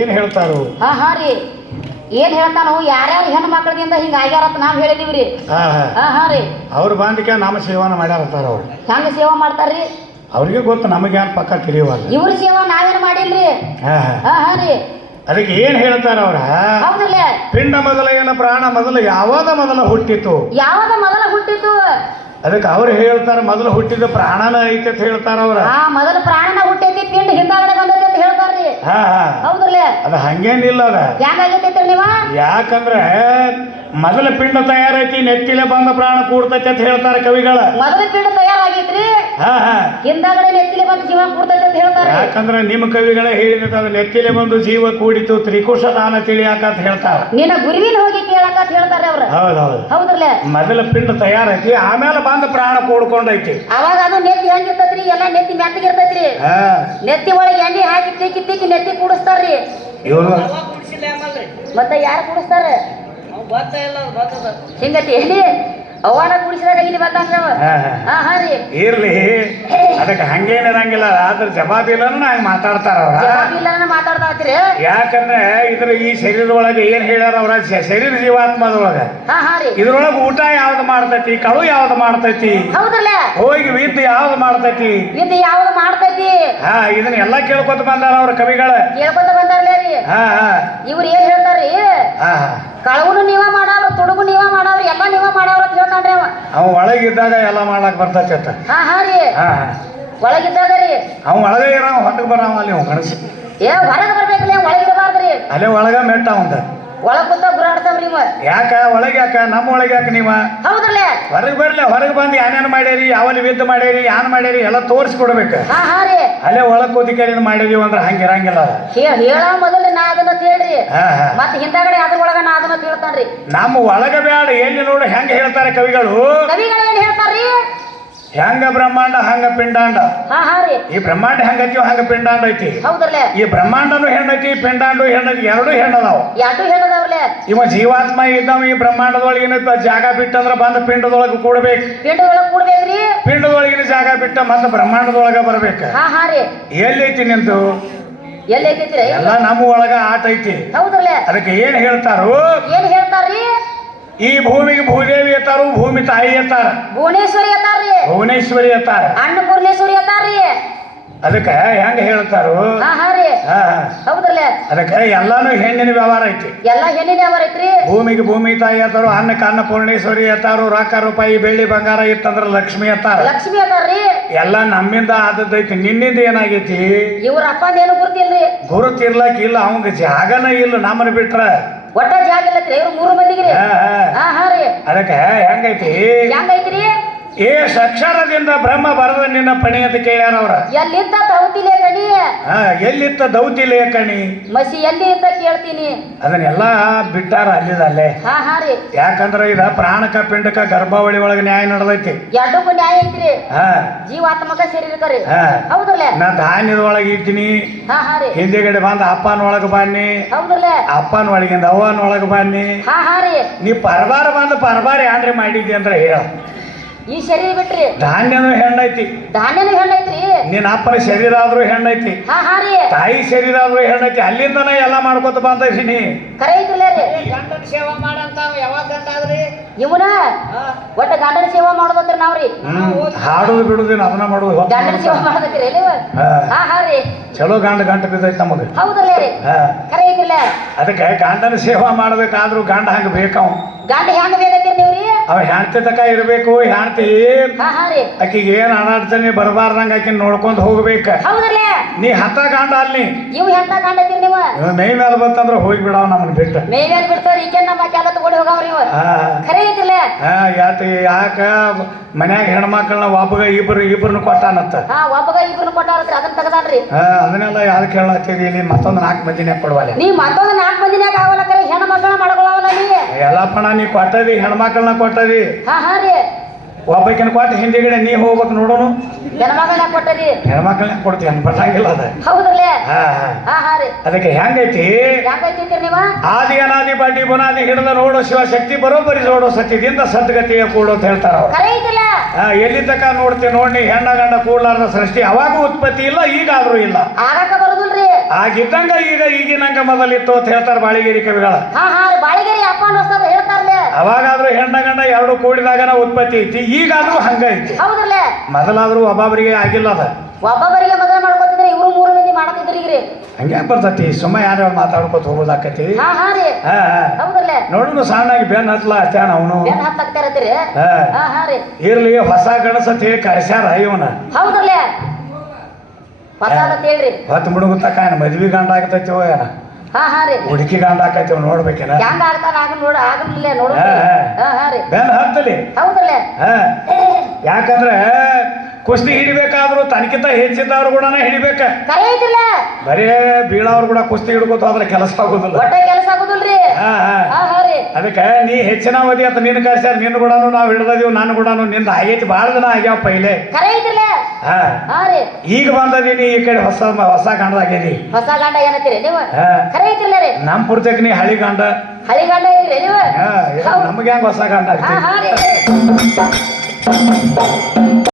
ಏನ್ ಹೇಳ್ತಾರು? ಹಾ ರೀ ಏನ್ ಹೇಳ್ತಾನು ಯಾರ್ಯಾರು ಹೆಣ್ಣು ಮಕ್ಕಳಿಂದ ಹಿಂಗ ಆಗ್ಯಾರತ್ ನಾವ್ ಹೇಳಿದೀವ್ರಿ. ಹಾ ರೀ ಅವ್ರ ಬಾಂಧಿಕ ನಾಮ ಸೇವನ ಮಾಡ್ಯಾರತ್ತಾರ. ಅವ್ರು ಹೆಂಗ ಸೇವಾ ಮಾಡ್ತಾರ್ರಿ ಅವ್ರಿಗೆ ಗೊತ್ತು, ನಮಗೇನ್ ಪಕ್ಕ ತಿಳಿಯವಲ್ಲ. ಇವ್ರ ಸೇವಾ ನಾವೇನ್ ಮಾಡಿಲ್ರಿ. ಹಾ ರೀ ಅದಕ್ಕೆ ಏನ್ ಹೇಳ್ತಾರ ಅವ್ರ? ಹೌದಲ್ಲ, ಪಿಂಡ ಮೊದಲ ಏನ ಪ್ರಾಣ ಮೊದಲು ಯಾವಾಗ ಮೊದಲ ಹುಟ್ಟಿತು? ಯಾವಾಗ ಮೊದಲ ಹುಟ್ಟಿತು? ಅದಕ್ಕೆ ಅವ್ರು ಹೇಳ್ತಾರ ಮೊದಲು ಹುಟ್ಟಿದ ಪ್ರಾಣನ ಐತಿ ಅಂತ ಹೇಳ್ತಾರ ಅವ್ರ. ಮೊದಲ ಪ್ರಾಣನ ಹುಟ್ಟೈತಿ, ಪಿಂಡ ಹಿಂದಾಗಡೆ ಬಂದೈತಿ ಅಂತ ಹೇಳ್ತಾರ್ರಿ. ಹೌದಲ್ಲ, ಅದ ಹಂಗೇನಿಲ್ಲ. ಅದ ಹೆಂಗಾಗೈತಿ ನೀವ? ಯಾಕಂದ್ರೆ ಮೊದಲ ಪಿಂಡ ತಯಾರೈತಿ ನೆತ್ತಿಲೆ ಬಂದ ಪ್ರಾಣ ಕೂಡ್ತೈತಿ ಅಂತ ಹೇಳ್ತಾರೆ ಕವಿಗಳ. ಮೊದಲ ಪಿಂಡ ತಯಾರಾಗೈತ್ರಿ, ಹಾ ಹಾ ಹಿಂದಾಗಡೆ ನೆತ್ತಿಲೆ ಬಂದು ಜೀವ ಕೂಡ್ತೈತಿ ಅಂತ ಹೇಳ್ತಾರೆ. ಯಾಕಂದ್ರೆ ನಿಮ್ಮ ಕವಿಗಳೇ ಹೇಳಿದ ಅದು ನೆತ್ತಿಲೆ ಬಂದು ಜೀವ ಕೂಡಿತು ತ್ರಿಕುಶ ದಾನ ತಿಳಿಯಾಕ ಅಂತ ಹೇಳ್ತಾರ. ನಿನ್ನ ಗುರುವಿನ ಹೋಗಿ ಕೇಳಕ ಅಂತ ಹೇಳ್ತಾರೆ ಅವ್ರ. ಹೌದೌದು. ಹೌದ್ರಲ್ಲ, ಮೊದಲ ಪಿಂಡ ತಯಾರೈತಿ ಆಮೇಲೆ ಬಂದ ಪ್ರಾಣ ಕೂಡ್ಕೊಂಡೈತಿ. ಅವಾಗ ಅದು ನೆತ್ತಿ ಹೆಂಗಿರ್ತೈತ್ರಿ, ಎಲ್ಲ ನೆತ್ತಿ ಮೆತ್ತಗಿರ್ತೈತ್ರಿ. ನೆತ್ತಿ ಒಳಗೆ ಎಣ್ಣೆ ಹಾಕಿ ತಿಕ್ಕಿ ತಿಕ್ಕಿ ನೆತ್ತಿ ಕೂಡಿಸ್ತಾರ್ರಿ. ಇವರು ಮತ್ತೆ ಯಾರು ಕೂಡಿಸ್ತಾರ ಹಿಂಗತಿ ಎಲ್ಲಿ ಅವನ ಕುಡಿಸಿದಾಗ ಇಲ್ಲಿ ಬರ್ತಾನ್ರಿ. ಹಾ ರೀ ಇರ್ಲಿ, ಅದಕ್ಕೆ ಹಂಗೇನಿರಂಗಿಲ್ಲ. ಅದ್ರ ಜವಾಬ್ ಇಲ್ಲ ಹಂಗ ಮಾತಾಡ್ತಾರ ಅವ್ರ. ಮಾತಾಡ್ತಾತ್ರಿ. ಯಾಕಂದ್ರೆ ಇದ್ರ ಈ ಶರೀರದೊಳಗೆ ಏನ್ ಹೇಳ್ಯಾರ ಅವ್ರ, ಶರೀರ ಜೀವಾತ್ಮದೊಳಗ ಇದ್ರೊಳಗ ಊಟ ಯಾವ್ದು ಮಾಡ್ತೈತಿ, ಕಳು ಯಾವ್ದು ಮಾಡ್ತೈತಿ, ಹೌದಲ್ಲ, ಹೋಗಿ ವಿದ್ಯೆ ಯಾವ್ದು ಮಾಡ್ತೈತಿ, ವಿದ್ಯೆ ಯಾವ್ದು ಮಾಡ್ತೈತಿ. ಇದನ್ನ ಎಲ್ಲಾ ಕೇಳ್ಕೊತ ಬಂದಾರ ಅವ್ರ ಕವಿಗಳ. ಕೇಳ್ಕೊತ ಬಂದಾರ್ಲೇ ರೀ. ಇವ್ರು ಏನ್ ಹೇಳ್ತಾರ್ರಿ, ಕಳವುನು ನೀವ ಮಾಡವ್ರ, ತುಡುಗು ನೀವ ಮಾಡವ್ರಿ, ಎಲ್ಲ ನೀವ ಮಾಡವ್ರ ಅಂತ ಹೇಳ್ತಾನ್ರಿ ಅವ ಒಳಗಿದ್ದಾಗ ಎಲ್ಲ ಮಾಡ್ಲಾಕ್ ಬರ್ತೈತಿ ಅಂತ. ಹಾ ರೀ ಒಳಗಿದ್ದಾಗ ರೀ ಅವ ಒಳಗ ಇರ ಹೊಟ್ಟಗೆ ಬರಾವ ಅಲ್ಲಿ ಕನಸು ಹೊರಗೆ ಬರ್ಬೇಕಲ್ಲ, ಒಳಗಿರಬಾರ್ದ್ರಿ. ಅಲ್ಲೇ ಒಳಗ ಮೆಟ್ಟ ಅವಂದ ಒಳಗ್ ಕೂತ ಗುರಾಡ್ತಾವ್ರಿ ಇವ. ಯಾಕ ಒಳಗೆ ಯಾಕ ನಮ್ಮ ಒಳಗೆ ಯಾಕ ನೀವ ಹೌದಲ್ಲ, ಹೊರಗೆ ಬರ್ಲಿ, ಹೊರಗೆ ಬಂದು ಏನೇನ್ ಮಾಡ್ಯಾರಿ, ಯಾವಲ್ಲಿ ವಿದ್ದ ಮಾಡ್ಯಾರಿ, ಯಾನ್ ಮಾಡ್ಯಾರಿ ಎಲ್ಲ ತೋರಿಸ್ಕೊಡ್ಬೇಕ. ರೀ ಅಲ್ಲೇ ಒಳಗ್ ಕೂತಿಕೇರಿ ಮಾಡಿದೀವಿ ಅಂದ್ರೆ ಹಂಗಿರಂಗಿಲ್ಲ. ಹೇಳ ಮೊದಲು ನಾ ಅದನ್ನ ಹೇಳ್ರಿ, ಮತ್ ಹಿಂದಾಗಡೆ ಅದ್ರ ಒಳಗ ನಾ ಅದನ್ನ ಹೇಳ್ತಾನ್ರಿ. ನಮ್ಮ ಒಳಗ ಬ್ಯಾಡ, ಎಲ್ಲಿ ನೋಡು ಹೆಂಗ ಹೇಳ್ತಾರೆ ಕವಿಗಳು. ಕವಿಗಳು ಏನ್ ಹೇಳ್ತಾರ್ರಿ, ಹೆಂಗ ಬ್ರಹ್ಮಾಂಡ ಹಂಗ ಪಿಂಡಾಂಡ. ರೀ ಈ ಬ್ರಹ್ಮಾಂಡ ಹೆಂಗೈತಿ ಹಂಗ ಪಿಂಡಾಂಡ ಐತಿ. ಹೌದಲ್ಲ, ಈ ಬ್ರಹ್ಮಾಂಡನು ಹೆಣ್ಣೈತಿ, ಪಿಂಡಾಂಡು ಹೆಣ್ಣೈತಿ, ಎರಡು ಹೆಣ್ಣದಾವ್. ಎರಡು ಹೆಣ್ಣದವ್ರಲೆ. ಇವ ಜೀವಾತ್ಮ ಇದ್ದಾವ ಈ ಬ್ರಹ್ಮಾಂಡದೊಳಗಿನ ಜಾಗ ಬಿಟ್ಟಂದ್ರ ಬಂದ ಪಿಂಡದೊಳಗ ಕೂಡ್ಬೇಕು. ಪಿಂಡದೊಳಗ ಕೂಡ್ಬೇಕ್ರಿ. ಪಿಂಡದೊಳಗಿನ ಜಾಗ ಬಿಟ್ಟ ಮತ್ತೆ ಬ್ರಹ್ಮಾಂಡದೊಳಗ ಬರ್ಬೇಕ. ರೀ ಎಲ್ಲೈತಿ ನಿಂತು, ಎಲ್ಲೈತಿ ಎಲ್ಲ ನಮ್ಮ ಒಳಗ ಆಟ ಐತಿ. ಹೌದಲ್ಲ, ಅದಕ್ಕೆ ಏನ್ ಹೇಳ್ತಾರು, ಏನ್ ಹೇಳ್ತಾರ್ರಿ, ಈ ಭೂಮಿಗೆ ಭೂದೇವಿ ಎತ್ತಾರು, ಭೂಮಿ ತಾಯಿ ಎತ್ತಾರ, ಭುವನೇಶ್ವರಿ ಎತ್ತಾರ್ರಿ, ಭುವನೇಶ್ವರಿ ಎತ್ತಾರ, ಅನ್ನಪೂರ್ಣೇಶ್ವರಿ ಎತ್ತಾರ್ರಿ. ಅದಕ್ಕೆ ಹೆಂಗ ಹೇಳ್ತಾರು. ಹೌದಲ್ಲ, ಅದಕ್ಕೆ ಎಲ್ಲಾನು ಹೆಣ್ಣಿನ ವ್ಯವಹಾರ ಐತಿ. ಎಲ್ಲಾ ಹೆಣ್ಣಿನ ವ್ಯವಹಾರ ಐತ್ರಿ. ಭೂಮಿಗೆ ಭೂಮಿ ತಾಯಿ ಎತ್ತಾರು, ಅನ್ನಕ್ಕೆ ಅನ್ನಪೂರ್ಣೇಶ್ವರಿ ಎತ್ತಾರು, ರೊಕ್ಕ ರೂಪಾಯಿ ಬೆಳ್ಳಿ ಬಂಗಾರ ಇತ್ತಂದ್ರ ಲಕ್ಷ್ಮಿ ಎತ್ತಾರ, ಲಕ್ಷ್ಮಿ ಎತ್ತಾರ್ರಿ. ಎಲ್ಲ ನಮ್ಮಿಂದ ಆದದ್ದೈತಿ. ನಿನ್ನಿಂದ ಏನಾಗೈತಿ, ಇವ್ರ ಅಪ್ಪಂದೇನು ಗುರುತಿಲ್ರಿ. ಗುರುತಿರ್ಲಕ್ ಇಲ್ಲ, ಅವಂಗ ಜಾಗನ ಇಲ್ಲ. ನಮ್ಮನ್ನ ಬಿಟ್ರ ಒಟ್ಟ ಜಾಗ ಇಲ್ಲತ್ರಿ ಇವ್ರು ಮೂರು ಮಂದಿಗೆ. ಅದಕ್ಕೆ ಹೆಂಗೈತಿ, ಹೆಂಗೈತ್ರಿ, ಅಕ್ಷರದಿಂದ ಬ್ರಹ್ಮ ಬರದ ನಿನ್ನ ಪಣಿ ಅಂತ ಕೇಳ್ಯಾರ ಅವ್ರ. ಎಲ್ಲಿತ್ತ ದೌತಿಲೆ ಕಣಿ, ಎಲ್ಲಿತ್ತ ದೌತಿಲೆ ಕಣಿ, ಮಸಿ ಎಲ್ಲಿ ಅಂತ ಕೇಳ್ತೀನಿ. ಅದನ್ನೆಲ್ಲ ಬಿಟ್ಟಾರ ಅಲ್ಲಿದಲ್ಲೇ. ಯಾಕಂದ್ರ ಇದ ಪ್ರಾಣಕ ಪಿಂಡಕ ಗರ್ಭಾವಳಿ ಒಳಗ ನ್ಯಾಯ ನಡೆದೈತಿ. ಎರಡಕ್ಕೂ ನ್ಯಾಯ ಐತ್ರಿ. ಜೀವಾತ್ಮಕ ಶರೀರಕರಿ. ಹೌದಲ್ಲ, ನಾ ಧಾನ್ಯದ ಒಳಗ ಇದ್ದೀನಿ, ಹಿಂದಿಗಡೆ ಬಂದ ಅಪ್ಪನ ಒಳಗ ಬನ್ನಿ, ಹೌದಲ್ಲ, ಅಪ್ಪನ ಒಳಗಿಂದ ಅವ್ವನ ಒಳಗ ಬನ್ನಿ. ನೀ ಪರಬಾರ ಬಂದ ಪರಬಾರ ಏನ್ರಿ ಮಾಡಿದ್ದಿ ಅಂದ್ರೆ ಹೇಳ. ಈ ಶರೀರ ಬಿಟ್ರಿ ಧಾನ್ಯನು ಹೆಣ್ಣೈತಿ, ಧಾನ್ಯನು ಹೆಣ್ಣೈತ್ರಿ. ನಿನ್ನ ಅಪ್ಪನ ಶರೀರ ಆದ್ರೂ ಹೆಣ್ಣೈತಿ, ತಾಯಿ ಶರೀರ ಆದ್ರೂ ಹೆಣ್ಣೈತಿ. ಅಲ್ಲಿಂದನೇ ಎಲ್ಲ ಮಾಡ್ಕೊತ ಬಂದೀನಿ. ಕರೆ ಐತಿಲ್ಲ ರೀ, ಗಂಡನ ಸೇವಾ ಮಾಡಂತ ಯಾವಾಗ ಗಂಡ ಆದ್ರಿ ಇವನ ಒಟ್ಟ ಗಂಡನ ಸೇವಾ ಮಾಡೋದ್ರಿ ನಾವ್ರಿ. ಹಾಡುದು ಬಿಡುದೇನು ಅದನ್ನ ಮಾಡುದು. ಗಂಡನ ಸೇವಾ ಮಾಡೋದ್ರಿ ರೀ, ಚಲೋ ಗಂಡ ಗಂಟ ಬಿದ್ದೈತಿ ನಮಗೆ. ಹೌದಲ್ಲ ರೀ, ಕರೆ ಐತಿಲ್ಲ. ಅದಕ್ಕೆ ಗಂಡನ ಸೇವಾ ಮಾಡ್ಬೇಕಾದ್ರೂ ಗಂಡ ಹಂಗ ಬೇಕಾವ. ಗಂಡ ಹೆಂಗ ಬೇಕತ್ತೀರಿ ನೀವ್ರಿ, ಅವ ಹೆಣ್ತಿ ತಕ ಇರ್ಬೇಕು. ಹೆಣ್ತಿ ಆಕಿಗೆ ಏನ್ ಅನಾಡ್ತಾನೆ ಬರಬಾರ್ದಂಗ ಆಕಿನ ನೋಡ್ಕೊಂಡ್ ಹೋಗ್ಬೇಕ. ಹೌದಲ್ಲ, ನೀ ಹತ್ತ ಗಂಡ ಅಲ್ಲಿ ಇವ್ ಎಂತ ಗಂಡ ಐತಿರಿ ನೀವು. ಮೈ ಮೇಲೆ ಬಂತಂದ್ರ ಹೋಗಿ ಬಿಡವ ನಮ್ಮನ್ನ ಬಿಟ್ಟ. ಮೈ ಮೇಲೆ ಬಿಡ್ತಾರ, ಈಕೆ ನಮ್ಮ ಕೆಲ ತಗೊಂಡು ಹೋಗವ್ರಿ ಇವ. ಖರೆ ಐತಿಲ್ಲ. ಯಾಕ ಮನ್ಯಾಗ ಹೆಣ್ಮಕ್ಳನ್ನ ಒಬ್ಬಗ ಇಬ್ಬರನ್ನ ಕೊಟ್ಟಾನತ್ತ. ಒಬ್ಬಗ ಇಬ್ಬರನ್ನ ಕೊಟ್ಟಾರತ್ರಿ, ಅದನ್ನ ತಗದಾನ್ರಿ. ಅದನ್ನೆಲ್ಲ ಯಾವ್ದು ಕೇಳತ್ತೀರಿ, ಇಲ್ಲಿ ಮತ್ತೊಂದು 4 ಮಂದಿನೇ ಕೊಡುವಲ್ಲ. ನೀ ಮತ್ತೊಂದು 4 ಮಂದಿನಾಗ ಆಗಲ್ಲ, ಕರೆ ಹೆಣ್ಣು ಮಕ್ಕಳನ್ನ ಮಾಡ್ಕೊಳ್ಳವಲ್ಲ ನೀ. ಎಲ್ಲಪ್ಪಣ ನೀ ಕೊಟ್ಟದಿ, ಹೆಣ್ಮಕ್ಳನ್ನ ಕೊಟ್ಟದಿ. ರೀ, ಒಬ್ಬಕಿನ ಕೊಟ್ಟು ಹಿಂದಿಗಡೆ ನೀ ಹೋಗ್ಬೇಕು ನೋಡೋನು. ಹೆಣ್ಮಕ್ಳನ್ನ ಕೊಟ್ಟದಿ, ಹೆಣ್ಮಕ್ಳನ್ನ ಕೊಡ್ತೀವಿ ಬಟ್ಟಂಗಿಲ್ಲ ಅದ. ಹೌದಲ್ಲ, ಅದಕ್ಕೆ ಹೆಂಗೈತಿ, ನೀವ ಆದಿ ಅನಾದಿ ಬಡ್ಡಿ ಬುನಾದಿ ಹಿಡಿದ ನೋಡು ಶಿವಶಕ್ತಿ ಬರೋಬ್ಬರಿ ನೋಡು ಸತ್ಯದಿಂದ ಸದ್ಗತಿಯ ಕೂಡು ಅಂತ ಹೇಳ್ತಾರ. ಎಲ್ಲಿ ತಕ ನೋಡ್ತೀವಿ ನೋಡಿ, ಹೆಣ್ಣ ಗಂಡ ಕೂಡ್ಲಾರ್ದ ಸೃಷ್ಟಿ ಅವಾಗೂ ಉತ್ಪತ್ತಿ ಇಲ್ಲ, ಈಗಾದ್ರೂ ಇಲ್ಲ. ಆಗಾಕ ಬರುದಿಲ್ರಿ, ಆಗಿದ್ದಂಗ ಈಗಿನಂಗ ಮೊದಲಿತ್ತು ಅಂತ ಹೇಳ್ತಾರ ಬಾಳಿಗೇರಿ ಕವಿಗಳ. ಬಾಳಿಗೇರಿ ಅಪ್ಪ ಹೇಳ್ತಾರಲ್ಲ, ಅವಾಗಾದ್ರೂ ಹೆಣ್ಣ ಗಂಡ ಎರಡು ಕೂಡಿದಾಗನ ಉತ್ಪತ್ತಿ ಐತಿ, ಈಗಾದ್ರೂ ಹಂಗ ಐತಿ. ಹೌದಲ್ಲ, ಮೊದಲಾದ್ರೂ ಒಬ್ಬೊಬ್ಬರಿಗೆ ಆಗಿಲ್ಲ ಅದ. ಒಬ್ಬೊಬ್ಬರಿಗೆ ಮದುವೆ ಮಾಡ್ಕೊತಿದ್ರೆ ಇವ್ರು 3 ಮಂದಿ ಮಾಡತಿದ್ರಿ. ಹಂಗೆ ಬರ್ತತಿ, ಸುಮ್ಮ ಯಾರು ಮಾತಾಡ್ಕೊತ ಹೋಗೋದಾಕತಿ. ನೋಡು ಸಣ್ಣಾಗಿ ಬೆನ್ ಹತ್ಲ ಹಚ್ಚಾನ ಅವನು. ಇರ್ಲಿ, ಹೊಸ ಗಣಸ ಅಂತ ಹೇಳಿ ಕಳ್ಸ್ಯಾರ ಇವನ. ಹೌದಲ್ಲ, ಹೊಸ ಹೇಳ್ರಿ. ಹೊತ್ತು ಮುಡುಗುತ್ತಕ ಮದ್ವಿ ಗಂಡ ಆಗತೈತಿ ಏನ ಹಾ ಹಾ ರೀ ಹುಡುಕಿ ಗಂಡ ಆಕೈತಿ ನೋಡ್ಬೇಕೇನ ಹೆಂಗ ಆಗ್ತಾನ ಆಗಲಿಲ್ಲ ನೋಡು ಹಾ, ಹಾ. ಹಾ ಹಾ ರೀ ಬೆನ್ ಹತ್ತಲಿ ಹೌದಲ್ಲ ಹಾ ಯಾಕಂದ್ರೆ ಕುಸ್ತಿ ಹಿಡಿಬೇಕಾದ್ರು ತನಕಿಂತ ಹೆಚ್ಚಿದ್ದವ್ರು ಕೂಡ ಹಿಡಿಬೇಕ ಕರೆ ಐತಿಲ್ಲ ಬರೇ ಬೀಳವ್ರು ಕೂಡ ಕುಸ್ತಿ ಹಿಡ್ಕೋತ ಹೋದ್ರೆ ಕೆಲಸ ಆಗುದಿಲ್ಲ ಒಟ್ಟ ಕೆಲಸ ಆಗುದಿಲ್ರಿ ಹಾ ಹಾ ಹಾ ಹಾ ರೀ ಅದಕ್ಕೆ ನೀ ಹೆಚ್ಚಿನ ಅವಧಿ ಅಂತ ನಿನ್ನ ಕರ್ಸ್ಯಾರ ನಿನ್ನ ಕೂಡ ನಾವು ಹಿಡ್ದದೀವಿ ನಾನು ಕೂಡ ನಿಂದ ಆಗೈತಿ ಭಾಳ ದಿನ ಆಗ್ಯಾವ ಪೈಲೆ ಕರೆ ಐತಿಲ್ಲ ಹಾ ಹಾ ರೀ ಈಗ ಬಂದದೀನಿ ಈ ಕಡೆ ಹೊಸ ಗಂಡದಾಗೇನಿ ಹೊಸ ಗಂಡ ಏನತ್ತೀರಿ ನೀವು ಹಾ ಕರೆ ಐತಿಲ್ಲ ರೀ ನಮ್ ಪುರ್ತಕ್ ನೀ ಹಳಿ ಗಂಡ ಹಳಿ ಗಂಡ ಐತಿರಿ ನೀವು ಹಾ ನಮ್ಗೆ ಹೆಂಗ್ ಹೊಸ ಗಂಡ ಹಾ ಆಗ್ತಿ ಹಾ ರೀ